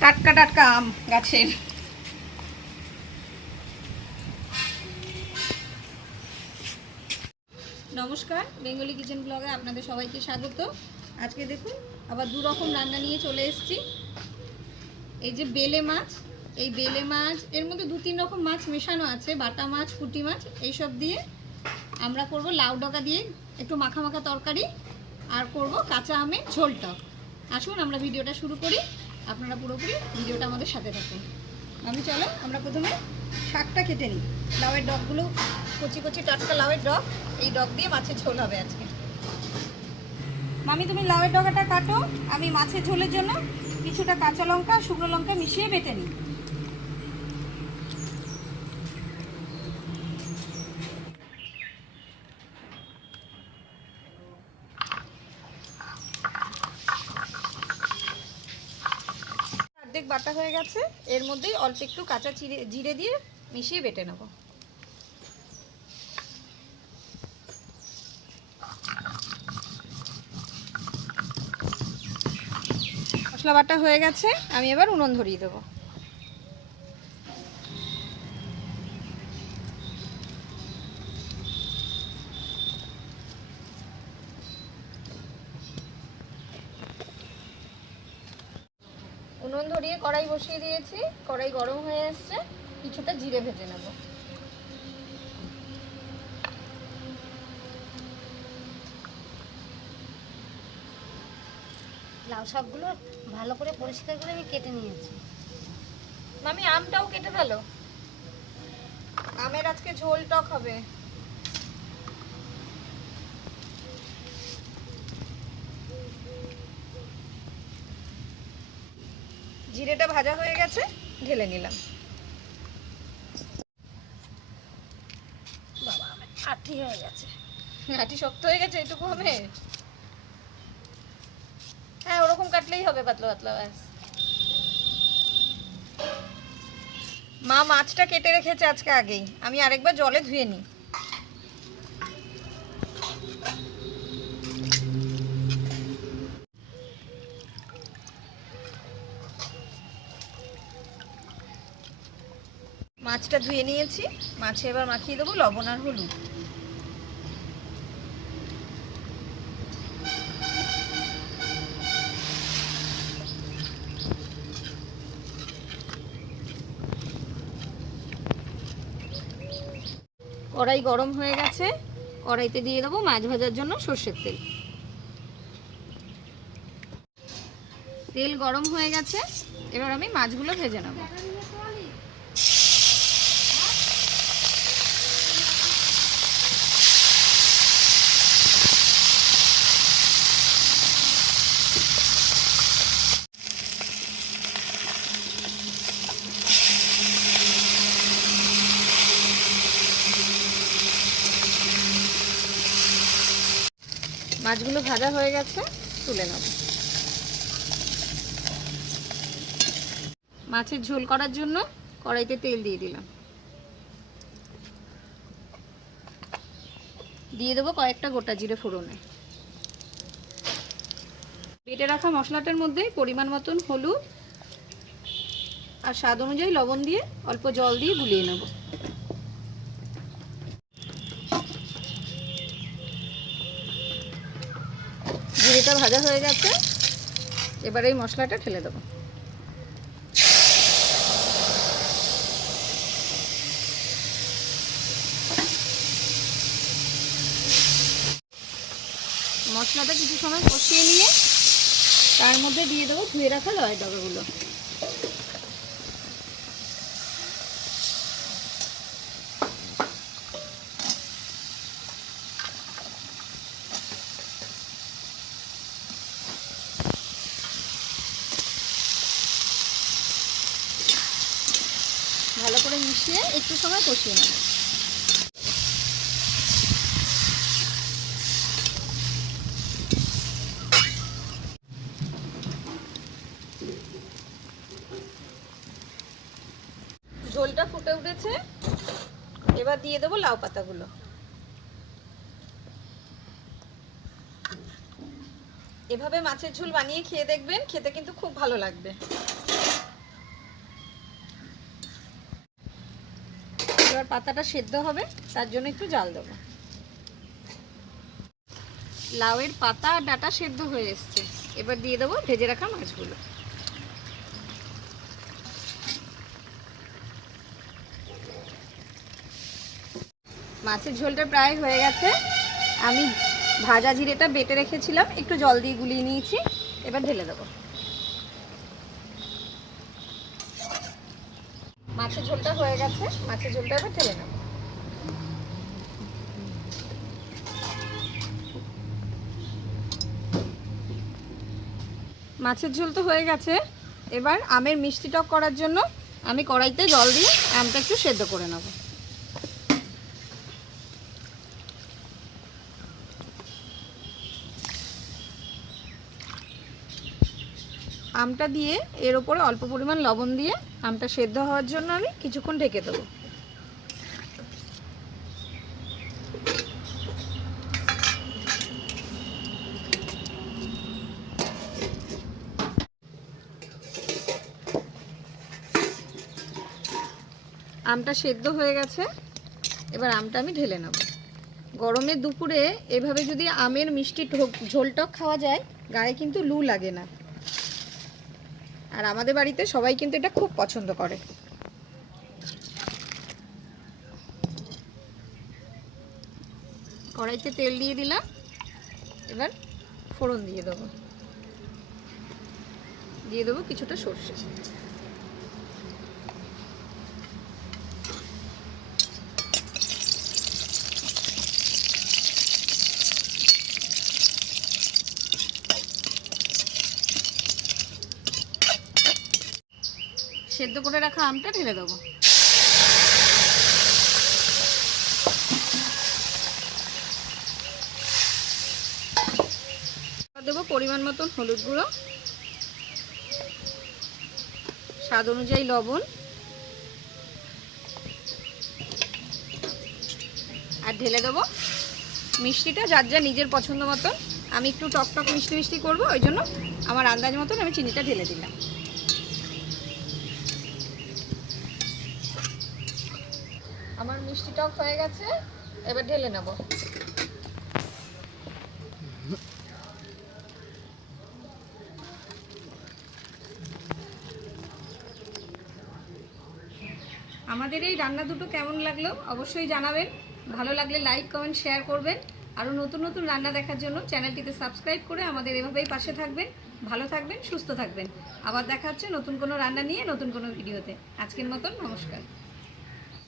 টাটকা টাটকা আম গাছের। নমস্কার, বেঙ্গলি কিচেন ব্লগে আপনাদের সবাইকে স্বাগত। আজকে দেখুন, আবার দু রকম রান্না নিয়ে চলে এসেছি। এই যে বেলে মাছ, এই বেলে মাছ, এর মধ্যে দু তিন রকম মাছ মেশানো আছে, বাটা মাছ, পুঁটি মাছ, এইসব দিয়ে আমরা করব লাউ ডগা দিয়ে একটু মাখা মাখা তরকারি আর করব কাঁচা আমের ঝোল টক। আসুন, আমরা ভিডিওটা শুরু করি। আপনারা পুরোপুরি ভিডিওটা আমাদের সাথে থাকুন। আমি চলো, আমরা প্রথমে শাকটা কেটে নিই। লাউয়ের ডগগুলো, কচি কচি টাটকা লাউয়ের ডগ, এই ডগ দিয়ে মাছের ঝোল হবে আজকে। মামি, তুমি লাউয়ের ডগাটা কাটো। আমি মাছের ঝোলের জন্য কিছুটা কাঁচা লঙ্কা, শুকনো লঙ্কা মিশিয়ে বেটে নিই। বাটা হয়ে গেছে, এর মধ্যেই অল্প একটু কাঁচা চিড়ে জিরে দিয়ে মিশিয়ে বেটে নেব। মশলা বাটা হয়ে গেছে, আমি এবার উনুন ধরিয়ে দেবো। ধরিয়ে কড়াই বসিয়ে দিয়েছি। কড়াই গরম হয়ে এসছে। কিছুটা জিরে ভেজে নেব। লাউ শাকগুলো ভালো করে পরিষ্কার করে আমি কেটে নিয়েছি। মামি আমটাও কেটে ফেলো। আমের আজকে ঝোল টক হবে। জিরেটা ভাজা হয়ে গেছে, ঢেলে নিলাম। বাবা আঠি হয়ে গেছে। আটি শক্ত হয়ে গেছে, এটুকু হবে? হ্যাঁ ওরকম কাটলেই হবে পাতলা পাতলা, ব্যাস। মা মাছটা কেটে রেখেছে আজকে আগেই। আমি আরেকবার জলে ধুয়ে নিই। মাছটা ধুয়ে নিয়েছি। মাছে এবার মাখিয়ে দেবো লবণ আর হলুদ। কড়াই গরম হয়ে গেছে। কড়াইতে দিয়ে দেবো মাছ ভাজার জন্য সর্ষের তেল। তেল গরম হয়ে গেছে। এবার আমি মাছগুলো ভেজে নেব। মাছগুলো ভাজা হয়ে গেছে, তুলে নেব। মাছের ঝোল করার জন্য কড়াইতে তেল দিয়ে দিলাম। দিয়ে দেবো কয়েকটা গোটা জিরে ফোড়নে। বেটে রাখা মশলাটার মধ্যে পরিমাণ মতন হলুদ আর স্বাদ অনুযায়ী লবণ দিয়ে অল্প জল দিয়ে গুলিয়ে নেব। জিরেটা ভাজা হয়ে গেছে। এবার এই মশলাটা ঢেলে দেবো। মশলাটা কিছু সময় কষিয়ে নিয়ে তার মধ্যে দিয়ে দেবো ধুয়ে রাখা লয় ডগাগুলো মিশিয়ে একটু সময় কষিয়ে নেব। ঝোলটা ফুটে উঠেছে। এবার দিয়ে দেবো লাউ পাতাগুলো। এভাবে মাছের ঝোল বানিয়ে খেয়ে দেখবেন, খেতে কিন্তু খুব ভালো লাগবে। এবার পাতাটা সেদ্ধ হবে, তার জন্য একটু জাল দেবো। লাউয়ের পাতা আর ডাটা সেদ্ধ হয়ে এসছে। এবার দিয়ে দেবো ভেজে রাখা মাছগুলো। মাছের ঝোলটা প্রায় হয়ে গেছে। আমি ভাজা জিরেটা বেটে রেখেছিলাম, একটু জল দিয়ে গুলিয়ে নিয়েছি, এবার ঢেলে দেবো। মাছের ঝোলটা হয়ে গেছে, মাছের ঝোলটা এবার ঢেলে নেব। মাছের ঝোল তো হয়ে গেছে। এবার আমের মিষ্টি টক করার জন্য আমি কড়াইতে জল দিয়ে আমটা একটু সেদ্ধ করে নেব। আমটা দিয়ে এর ওপরে অল্প পরিমাণ লবণ দিয়ে আমটা সেদ্ধ হওয়ার জন্য আমি কিছুক্ষণ ঢেকে দেবো। আমটা সেদ্ধ হয়ে গেছে, এবার আমটা আমি ঢেলে নেব। গরমে দুপুরে এভাবে যদি আমের মিষ্টি ঝোলটক খাওয়া যায়, গায়ে কিন্তু লু লাগে না। আর আমাদের বাড়িতে সবাই কিন্তু এটা খুব পছন্দ করে। কড়াইতে তেল দিয়ে দিলাম। এবার ফোড়ন দিয়ে দেবো। দিয়ে দেবো কিছুটা সর্ষে। সেদ্ধ করে রাখা আমটা ঢেলে দেবো। দেবো পরিমাণ মতন হলুদ গুঁড়ো। স্বাদ অনুযায়ী লবণ। আর ঢেলে দেবো মিষ্টিটা যার যা নিজের পছন্দ মতন। আমি একটু টক টক মিষ্টি মিষ্টি করব, ওই জন্য আমার আন্দাজ মতন আমি চিনিটা ঢেলে দিলাম। আমার মিষ্টি টক হয়ে গেছে, এবার ঢেলে নেব। আমাদের এই রান্না দুটো কেমন লাগল অবশ্যই জানাবেন। ভালো লাগলে লাইক কমেন্ট শেয়ার করবেন। আরও নতুন নতুন রান্না দেখার জন্য চ্যানেলটিতে সাবস্ক্রাইব করে আমাদের এভাবেই পাশে থাকবেন। ভালো থাকবেন, সুস্থ থাকবেন। আবার দেখা হচ্ছে নতুন কোনো রান্না নিয়ে, নতুন কোনো ভিডিওতে আজকের মতন নমস্কার।